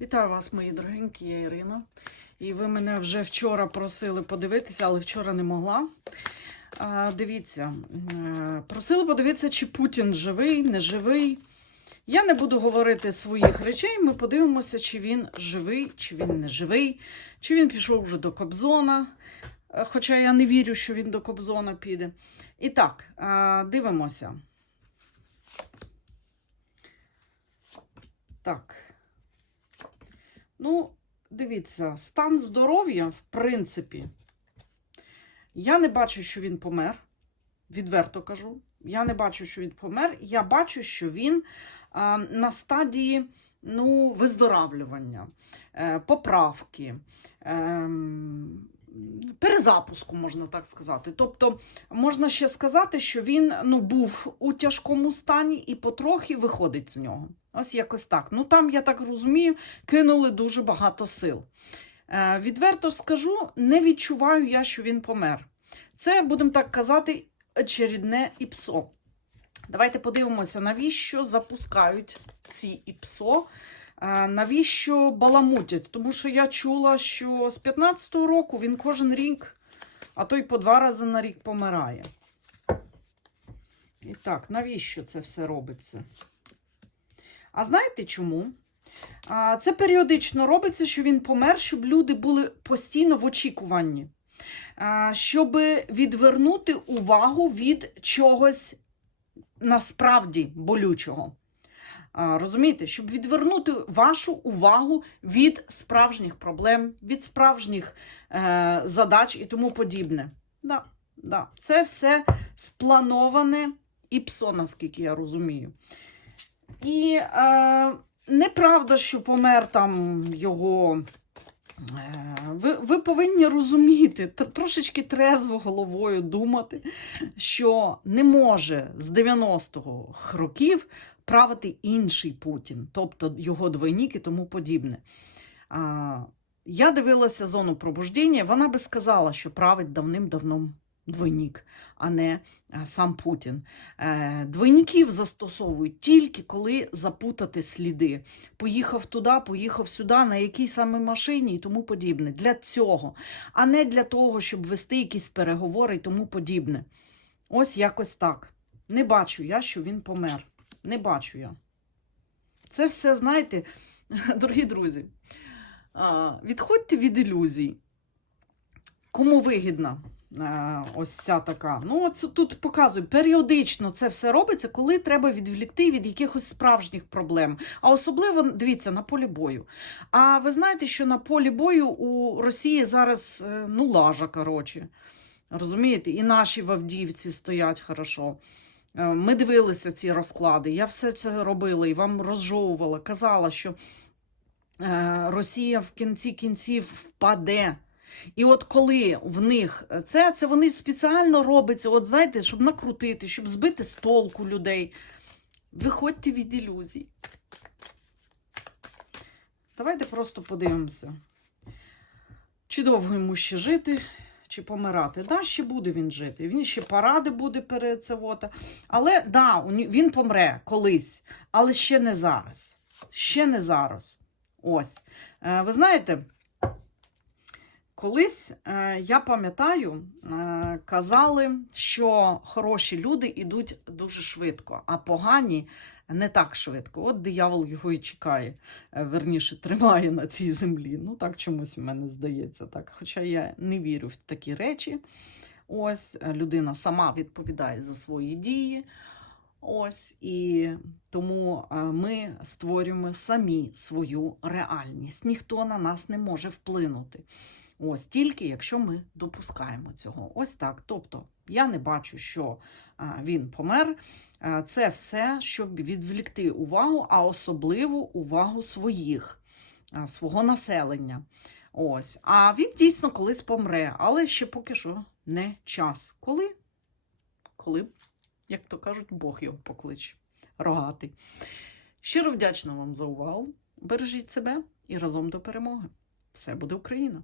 Вітаю вас, мої дорогенькі, я Ірина. І ви мене вже вчора просили подивитися, але вчора не могла. А, дивіться, е, просили подивитися, чи Путін живий, не живий. Я не буду говорити своїх речей. Ми подивимося, чи він живий, чи він не живий, чи він пішов вже до Кобзона. Е, Хоча я не вірю, що він до Кобзона піде. І так, е, дивимося. Так. Ну, дивіться, стан здоров'я, в принципі, я не бачу, що він помер. Відверто кажу. Я не бачу, що він помер. Я бачу, що він а, на стадії ну, виздоравлювання, е, поправки, ем, перезапуску, можна так сказати. Тобто, можна ще сказати, що він ну, був у тяжкому стані і потрохи виходить з нього. Ось якось так. Ну там, я так розумію, кинули дуже багато сил. Е, відверто скажу, не відчуваю я, що він помер. Це, будемо так казати, очередне іпсо. Давайте подивимося, навіщо запускають ці іпсо, е, навіщо баламутять. Тому що я чула, що з 15-го року він кожен рік, а то й по два рази на рік помирає. І так, навіщо це все робиться? А знаєте чому? Це періодично робиться, що він помер, щоб люди були постійно в очікуванні, щоб відвернути увагу від чогось насправді болючого. Розумієте, щоб відвернути вашу увагу від справжніх проблем, від справжніх е, задач і тому подібне. Да, да. Це все сплановане і псо, наскільки я розумію. І е, неправда, що помер там його. Е, ви, ви повинні розуміти, трошечки трезво головою думати, що не може з 90-х років правити інший Путін, тобто його двойник і тому подібне. Я дивилася зону пробуждення, вона би сказала, що править давним-давно двойник, а не е, сам Путін. Е, Двойників застосовують тільки коли запутати сліди. Поїхав туди, поїхав сюди, на якій саме машині і тому подібне. Для цього, а не для того, щоб вести якісь переговори і тому подібне. Ось якось так. Не бачу я, що він помер. Не бачу я. Це все, знаєте, дорогі друзі, відходьте від ілюзій. Кому вигідна е, ось ця така? Ну, от тут показую, періодично це все робиться, коли треба відвлікти від якихось справжніх проблем. А особливо, дивіться, на полі бою. А ви знаєте, що на полі бою у Росії зараз е, ну, лажа, коротше. Розумієте? І наші в Авдіївці стоять хорошо. Е, Ми дивилися ці розклади. Я все це робила і вам розжовувала, казала, що е, Росія в кінці кінців впаде. І от коли в них це, це вони спеціально робиться, от знаєте, щоб накрутити, щоб збити з толку людей. Виходьте від ілюзій. Давайте просто подивимося, чи довго йому ще жити, чи помирати. Да, ще буде він жити. Він ще паради буде перецевота. Але да, він помре колись, але ще не зараз. Ще не зараз. Ось. Е, Ви знаєте, колись е, я пам'ятаю, е, казали, що хороші люди йдуть дуже швидко, а погані не так швидко. От диявол його і чекає, е, верніше тримає на цій землі. Ну, так чомусь в мене здається так. Хоча я не вірю в такі речі. Ось людина сама відповідає за свої дії. Ось і тому ми створюємо самі свою реальність. Ніхто на нас не може вплинути. Ось тільки якщо ми допускаємо цього. Ось так. Тобто я не бачу, що він помер. Це все, щоб відвлікти увагу, а особливо увагу своїх, свого населення. Ось. А він дійсно колись помре, але ще поки що не час. Коли? Коли, як то кажуть, Бог його покличе. Рогатий. Щиро вдячна вам за увагу. Бережіть себе і разом до перемоги. Все буде Україна!